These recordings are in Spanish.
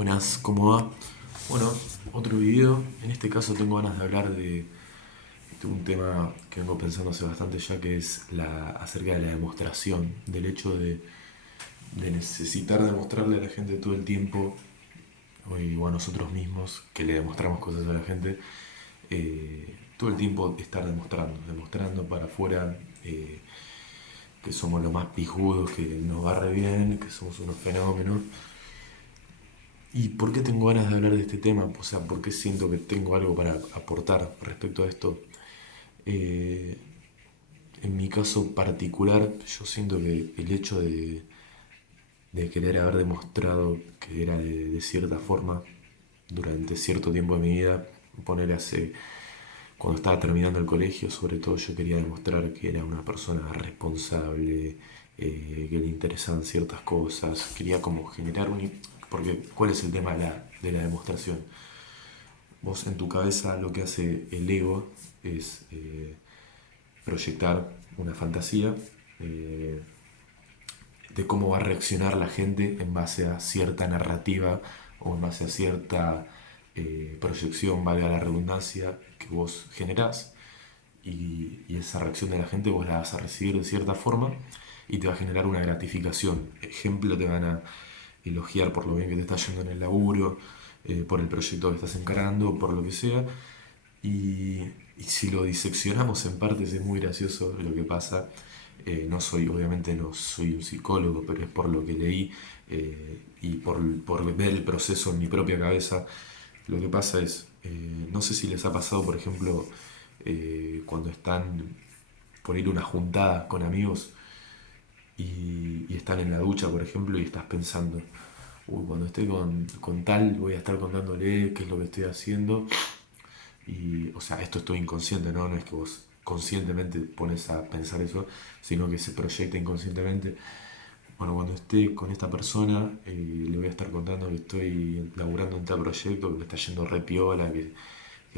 Buenas, ¿cómo va? Bueno, otro video. En este caso tengo ganas de hablar de un tema que vengo pensando hace bastante ya, que es acerca de la demostración, del hecho de necesitar demostrarle a la gente todo el tiempo, o a nosotros mismos, que le demostramos cosas a la gente, todo el tiempo estar demostrando para afuera que somos los más pijudos, que nos va re bien, que somos unos fenómenos. ¿Y por qué tengo ganas de hablar de este tema? O sea, ¿por qué siento que tengo algo para aportar respecto a esto? Eh, en mi caso particular, yo siento que el hecho de querer haber demostrado que era de cierta forma durante cierto tiempo de mi vida, poner hace, cuando estaba terminando el colegio, sobre todo yo quería demostrar que era una persona responsable, que le interesaban ciertas cosas, quería como generar un... Porque, ¿cuál es el tema de la demostración? Vos en tu cabeza lo que hace el ego es proyectar una fantasía eh, de cómo va a reaccionar la gente en base a cierta narrativa o en base a cierta proyección, valga la redundancia, que vos generás. Y esa reacción de la gente vos la vas a recibir de cierta forma y te va a generar una gratificación. Ejemplo, te van a elogiar por lo bien que te está yendo en el laburo, por el proyecto que estás encarando, por lo que sea. Y, y si lo diseccionamos en partes es muy gracioso lo que pasa. No soy, obviamente no soy un psicólogo, pero es por lo que leí y por ver el proceso en mi propia cabeza. Lo que pasa es, no sé si les ha pasado, por ejemplo, cuando están por ir a una juntada con amigos y están en la ducha, por ejemplo, y estás pensando, uy, cuando esté con tal voy a estar contándole qué es lo que estoy haciendo. Y, o sea, esto es todo inconsciente, ¿no? No es que vos conscientemente pones a pensar eso, sino que se proyecta inconscientemente. Bueno, cuando esté con esta persona, le voy a estar contando que estoy laburando en tal proyecto, que me está yendo re piola, que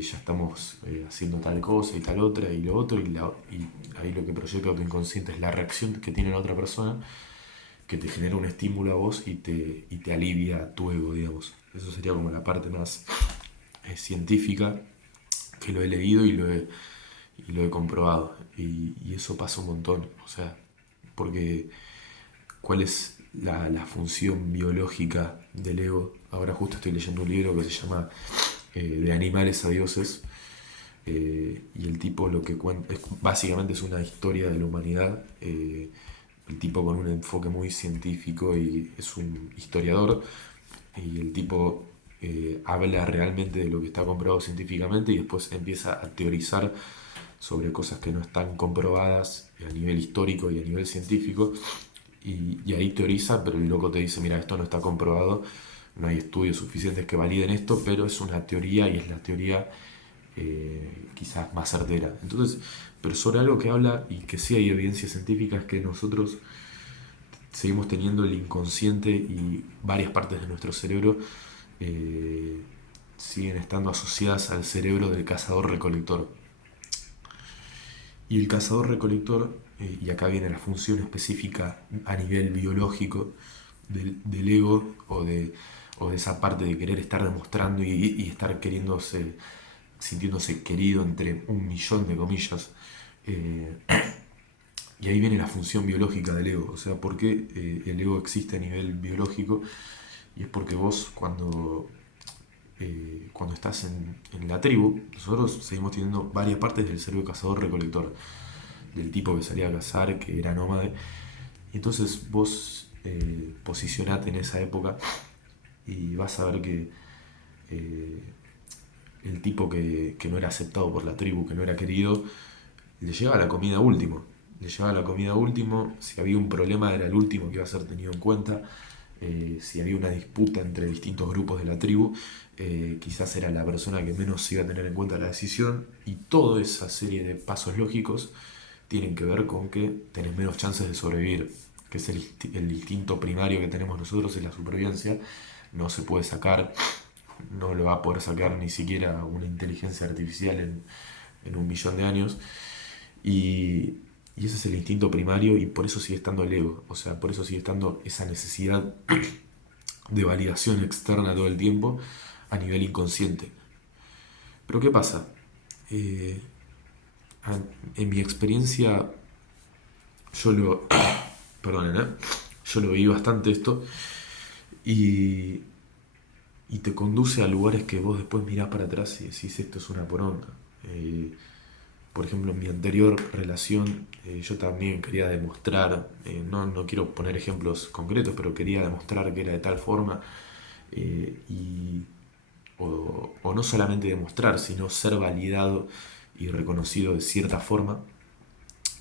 ya estamos haciendo tal cosa y tal otra y lo otro, y ahí lo que proyecta tu inconsciente es la reacción que tiene la otra persona, que te genera un estímulo a vos y te alivia tu ego, digamos. Eso sería como la parte más científica, que lo he leído y lo he comprobado. Y eso pasa un montón. O sea, porque ¿cuál es la función biológica del ego? Ahora justo estoy leyendo un libro que se llama De animales a dioses. Y el tipo lo que cuenta, básicamente es una historia de la humanidad. El tipo con un enfoque muy científico y es un historiador. Y el tipo habla realmente de lo que está comprobado científicamente y después empieza a teorizar sobre cosas que no están comprobadas a nivel histórico y a nivel científico. Y ahí teoriza, pero el loco te dice, mira, esto no está comprobado, no hay estudios suficientes que validen esto, pero es una teoría y es la teoría quizás más certera. Entonces, pero sobre algo que habla y que sí hay evidencia científica es que nosotros seguimos teniendo el inconsciente y varias partes de nuestro cerebro eh, siguen estando asociadas al cerebro del cazador-recolector. Y el cazador-recolector, y acá viene la función específica a nivel biológico del ego o de esa parte de querer estar demostrando y estar queriéndose, sintiéndose querido entre un millón de comillas. Eh, y ahí viene la función biológica del ego, o sea, por qué el ego existe a nivel biológico, y es porque vos cuando estás en la tribu, nosotros seguimos teniendo varias partes del cerebro cazador-recolector, del tipo que salía a cazar, que era nómade. Y entonces vos posicionate en esa época y vas a ver que eh, el tipo que no era aceptado por la tribu, que no era querido, le llegaba la comida último. Le llevaba la comida último, si había un problema era el último que iba a ser tenido en cuenta, si había una disputa entre distintos grupos de la tribu, quizás era la persona que menos iba a tener en cuenta la decisión, y toda esa serie de pasos lógicos tienen que ver con que tenés menos chances de sobrevivir, que es el instinto primario que tenemos nosotros, es la supervivencia. No se puede sacar, no lo va a poder sacar ni siquiera una inteligencia artificial en un millón de años. Y ese es el instinto primario y por eso sigue estando el ego, o sea, por eso sigue estando esa necesidad de validación externa todo el tiempo a nivel inconsciente. Pero ¿qué pasa? Eh, en mi experiencia, yo lo, perdonen, yo lo vi bastante esto y, y te conduce a lugares que vos después mirás para atrás y decís esto es una poronga. Eh, por ejemplo, en mi anterior relación yo también quería demostrar, no quiero poner ejemplos concretos, pero quería demostrar que era de tal forma y o no solamente demostrar, sino ser validado y reconocido de cierta forma,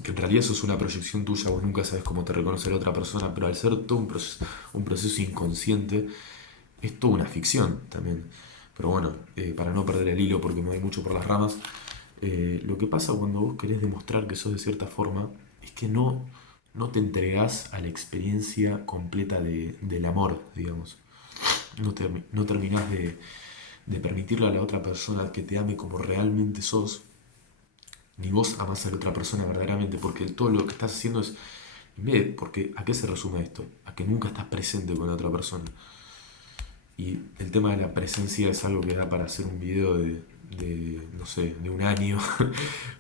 que en realidad eso es una proyección tuya, vos nunca sabes cómo te reconoce la otra persona, pero al ser todo un proceso inconsciente, es toda una ficción también. Pero bueno, para no perder el hilo porque me voy mucho por las ramas, lo que pasa cuando vos querés demostrar que sos de cierta forma es que no te entregás a la experiencia completa del amor, digamos. No terminás de permitirle a la otra persona que te ame como realmente sos, ni vos amás a la otra persona verdaderamente, porque todo lo que estás haciendo es, porque ¿a qué se resume esto? A que nunca estás presente con la otra persona. Y el tema de la presencia es algo que da para hacer un video no sé, de un año,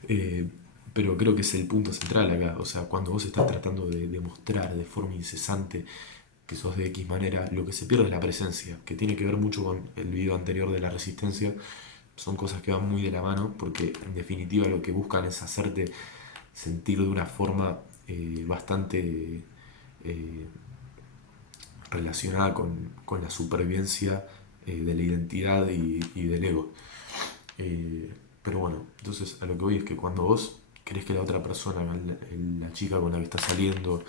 Eh, pero creo que es el punto central acá. O sea, cuando vos estás tratando de demostrar de forma incesante que sos de X manera, lo que se pierde es la presencia, que tiene que ver mucho con el video anterior de la resistencia. Son cosas que van muy de la mano, porque en definitiva lo que buscan es hacerte sentir de una forma bastante eh, relacionada con la supervivencia de la identidad y del ego. Pero bueno, entonces a lo que voy es que cuando vos querés que la otra persona, la chica con la que estás saliendo,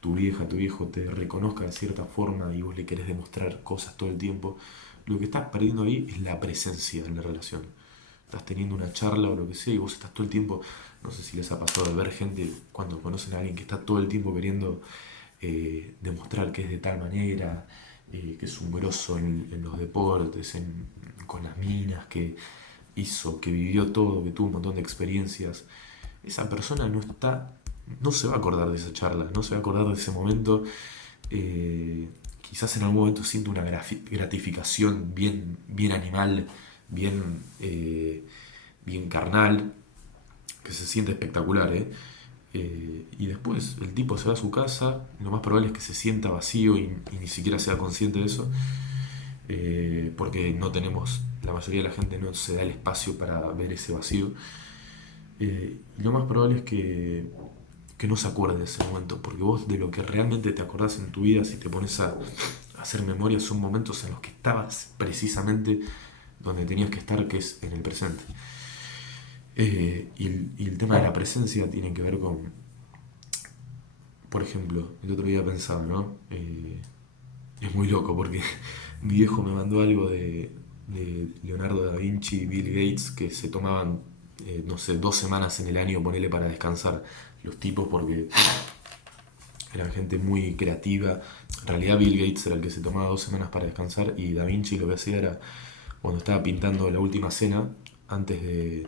tu vieja, tu viejo, te reconozca de cierta forma y vos le querés demostrar cosas todo el tiempo, lo que estás perdiendo ahí es la presencia en la relación. Estás teniendo una charla o lo que sea y vos estás todo el tiempo, no sé si les ha pasado de ver gente cuando conocen a alguien que está todo el tiempo queriendo demostrar que es de tal manera, que es un grosso en los deportes, con las minas, que hizo, que vivió todo, que tuvo un montón de experiencias. Esa persona no se va a acordar de esa charla, no se va a acordar de ese momento. Quizás en algún momento siente una gratificación bien animal, bien carnal, que se siente espectacular, ¿eh? Y después el tipo se va a su casa, lo más probable es que se sienta vacío y ni siquiera sea consciente de eso, porque la mayoría de la gente no se da el espacio para ver ese vacío. Y lo más probable es que no se acuerde de ese momento, porque vos de lo que realmente te acordás en tu vida, si te pones a hacer memoria, son momentos en los que estabas precisamente donde tenías que estar, que es en el presente. Y el tema de la presencia tiene que ver con, por ejemplo, el otro día pensaba, ¿no? Es muy loco porque mi viejo me mandó algo de Leonardo da Vinci y Bill Gates que se tomaban, no sé, 2 semanas en el año, ponele para descansar los tipos porque eran gente muy creativa. En realidad Bill Gates era el que se tomaba 2 semanas para descansar y Da Vinci lo que hacía era, cuando estaba pintando la última cena, antes de...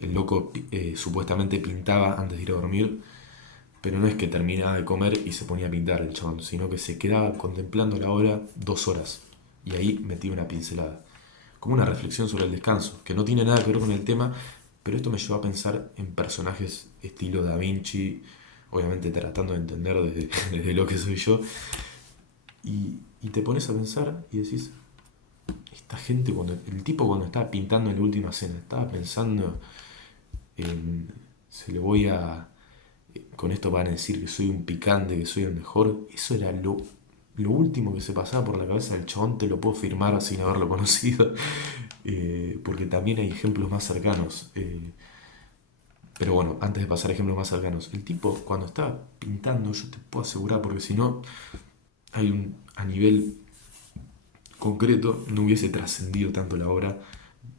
El loco supuestamente pintaba antes de ir a dormir, pero no es que terminaba de comer y se ponía a pintar el chabón, sino que se quedaba contemplando la hora 2 horas y ahí metía una pincelada. Como una reflexión sobre el descanso, que no tiene nada que ver con el tema, pero esto me llevó a pensar en personajes estilo Da Vinci, obviamente tratando de entender desde, desde lo que soy yo, y te pones a pensar y decís, esta gente, el tipo cuando estaba pintando en la última cena, estaba pensando en, se le voy a, con esto van a decir que soy un picante, que soy el mejor, eso era lo último que se pasaba por la cabeza del chabón, te lo puedo firmar sin haberlo conocido, porque también hay ejemplos más cercanos. Pero bueno, antes de pasar a ejemplos más cercanos, el tipo cuando estaba pintando, yo te puedo asegurar, porque si no, a nivel concreto no hubiese trascendido tanto la obra,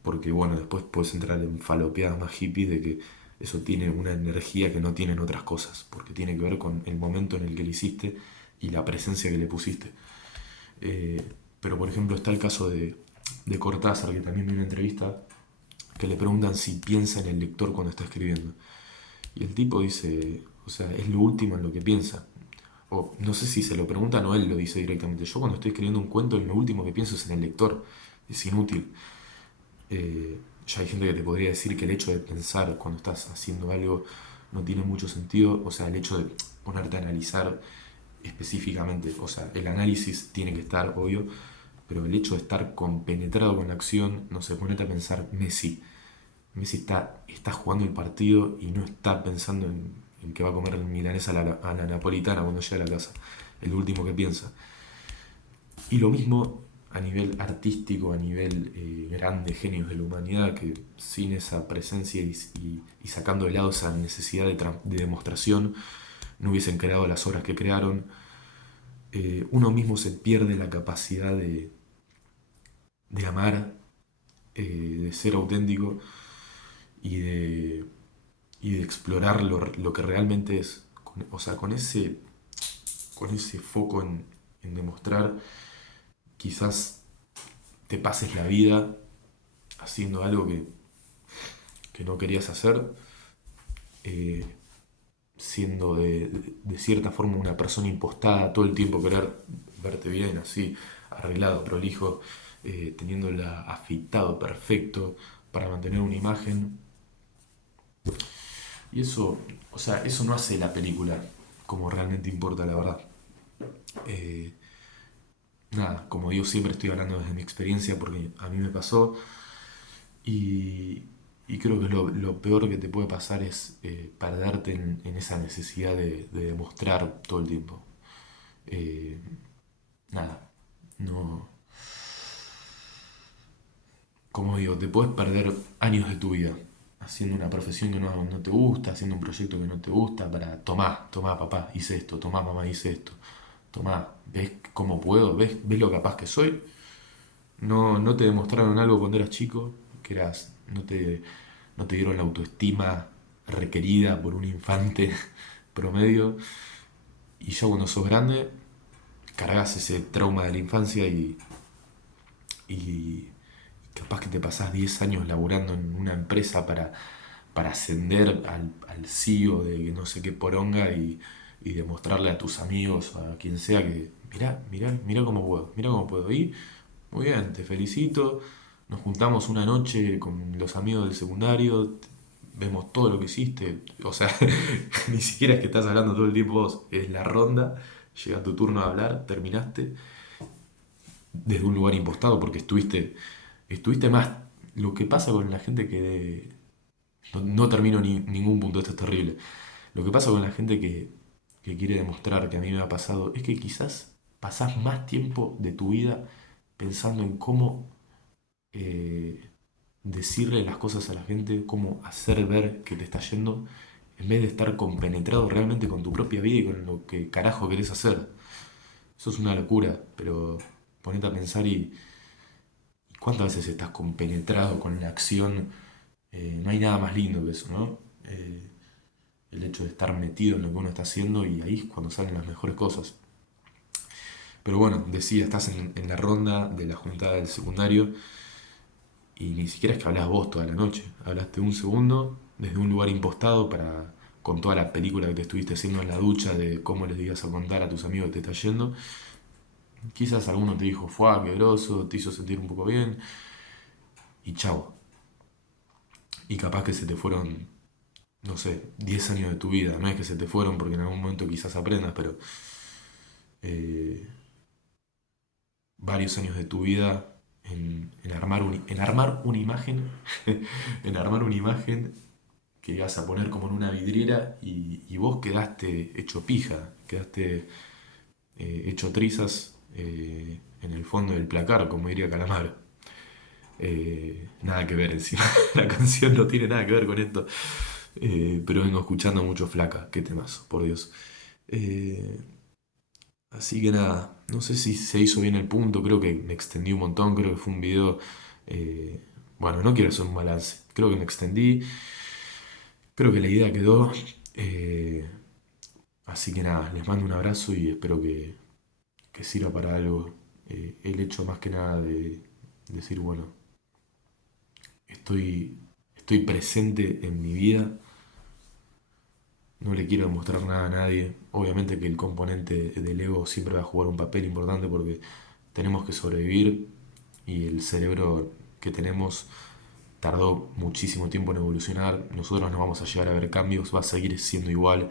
porque bueno, después puedes entrar en falopeadas más hippies de que eso tiene una energía que no tienen otras cosas, porque tiene que ver con el momento en el que lo hiciste y la presencia que le pusiste. Eh, pero por ejemplo está el caso de Cortázar, que también vi una entrevista que le preguntan si piensa en el lector cuando está escribiendo. Y el tipo dice, o sea, es lo último en lo que piensa. o no sé si se lo preguntan o él lo dice directamente, yo cuando estoy escribiendo un cuento, lo último que pienso es en el lector, es inútil. Ya hay gente que te podría decir que el hecho de pensar cuando estás haciendo algo no tiene mucho sentido, o sea, el hecho de ponerte a analizar específicamente, o sea, el análisis tiene que estar, obvio, pero el hecho de estar compenetrado con la acción, no sé, ponete a pensar Messi. Messi está jugando el partido y no está pensando en que va a comer milanesa a la napolitana cuando llega a la casa. El último que piensa. Y lo mismo a nivel artístico, a nivel grandes genios de la humanidad, que sin esa presencia y sacando de lado esa necesidad de demostración, no hubiesen creado las obras que crearon. Uno mismo se pierde la capacidad de amar, de ser auténtico y y de explorar lo que realmente es. O sea, con ese foco en demostrar, quizás te pases la vida haciendo algo que no querías hacer, eh, siendo de cierta forma una persona impostada, todo el tiempo querer verte bien, así, arreglado, prolijo, teniéndola afeitado perfecto para mantener una imagen. Y eso, o sea, eso no hace la película como realmente importa, la verdad. Eh, Nada, como digo, siempre estoy hablando desde mi experiencia porque a mí me pasó y, y creo que lo peor que te puede pasar es perderte en esa necesidad de demostrar todo el tiempo. Eh, Nada, no. Como digo, te puedes perder años de tu vida haciendo una profesión que no te gusta, haciendo un proyecto que no te gusta, para, tomá papá, hice esto, tomá mamá, hice esto, tomá, ¿ves cómo puedo? ¿Ves lo capaz que soy? No te demostraron algo cuando eras chico, que eras, no te dieron la autoestima requerida por un infante promedio, y ya cuando sos grande, cargas ese trauma de la infancia y capaz que te pasás 10 años laburando en una empresa para ascender al CEO de no sé qué poronga y demostrarle a tus amigos, a quien sea, que mirá cómo puedo. Y muy bien, te felicito, nos juntamos una noche con los amigos del secundario, vemos todo lo que hiciste, o sea, ni siquiera es que estás hablando todo el tiempo vos, es la ronda, llega tu turno de hablar, terminaste desde un lugar impostado porque estuviste más. Lo que pasa con la gente que no termino ningún punto, esto es terrible. Lo que pasa con la gente que quiere demostrar, que a mí me ha pasado, es que quizás pasás más tiempo de tu vida pensando en cómo eh, decirle las cosas a la gente, cómo hacer ver que te está yendo, en vez de estar compenetrado realmente con tu propia vida y con lo que carajo querés hacer. Eso es una locura, pero ponete a pensar y cuántas veces estás compenetrado con la acción. No hay nada más lindo que eso, ¿no? El hecho de estar metido en lo que uno está haciendo y ahí es cuando salen las mejores cosas. Pero bueno, decía, estás en la ronda de la juntada del secundario y ni siquiera es que hablas vos toda la noche. Hablaste un segundo desde un lugar impostado con toda la película que te estuviste haciendo en la ducha de cómo les digas a contar a tus amigos que te está yendo. Quizás alguno te dijo, fue, qué groso, te hizo sentir un poco bien y chao. Y capaz que se te fueron, no sé, 10 años de tu vida. No es que se te fueron porque en algún momento quizás aprendas, pero eh, varios años de tu vida en armar una imagen, en armar una imagen que ibas a poner como en una vidriera y vos quedaste hecho pija, quedaste hecho trizas en el fondo del placar, como diría Calamar. Nada que ver encima, la canción no tiene nada que ver con esto, pero vengo escuchando mucho Flaca, qué temazo, por Dios. Eh, Así que nada, no sé si se hizo bien el punto, creo que me extendí un montón, creo que fue un video, eh, bueno, no quiero hacer un balance, creo que me extendí, creo que la idea quedó, eh, así que nada, les mando un abrazo y espero que sirva para algo. El hecho más que nada de decir, bueno, estoy, estoy presente en mi vida no le quiero demostrar nada a nadie. Obviamente que el componente del ego siempre va a jugar un papel importante porque tenemos que sobrevivir y el cerebro que tenemos tardó muchísimo tiempo en evolucionar. Nosotros no vamos a llegar a ver cambios, va a seguir siendo igual,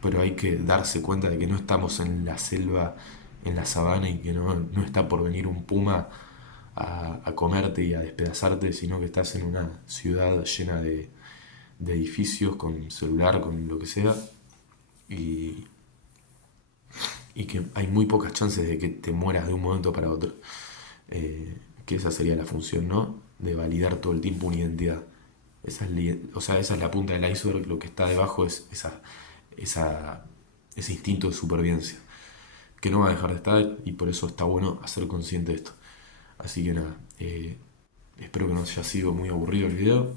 pero hay que darse cuenta de que no estamos en la selva, en la sabana y que no está por venir un puma a comerte y a despedazarte, sino que estás en una ciudad llena de edificios, con celular, con lo que sea, y, y que hay muy pocas chances de que te mueras de un momento para otro. Que esa sería la función, ¿no? De validar todo el tiempo una identidad. O sea, esa es la punta del iceberg, lo que está debajo es esa, ese instinto de supervivencia, que no va a dejar de estar y por eso está bueno hacer consciente de esto. Así que nada, espero que no haya sido muy aburrido el video,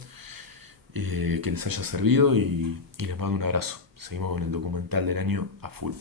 que les haya servido y les mando un abrazo. Seguimos con el documental del año a full.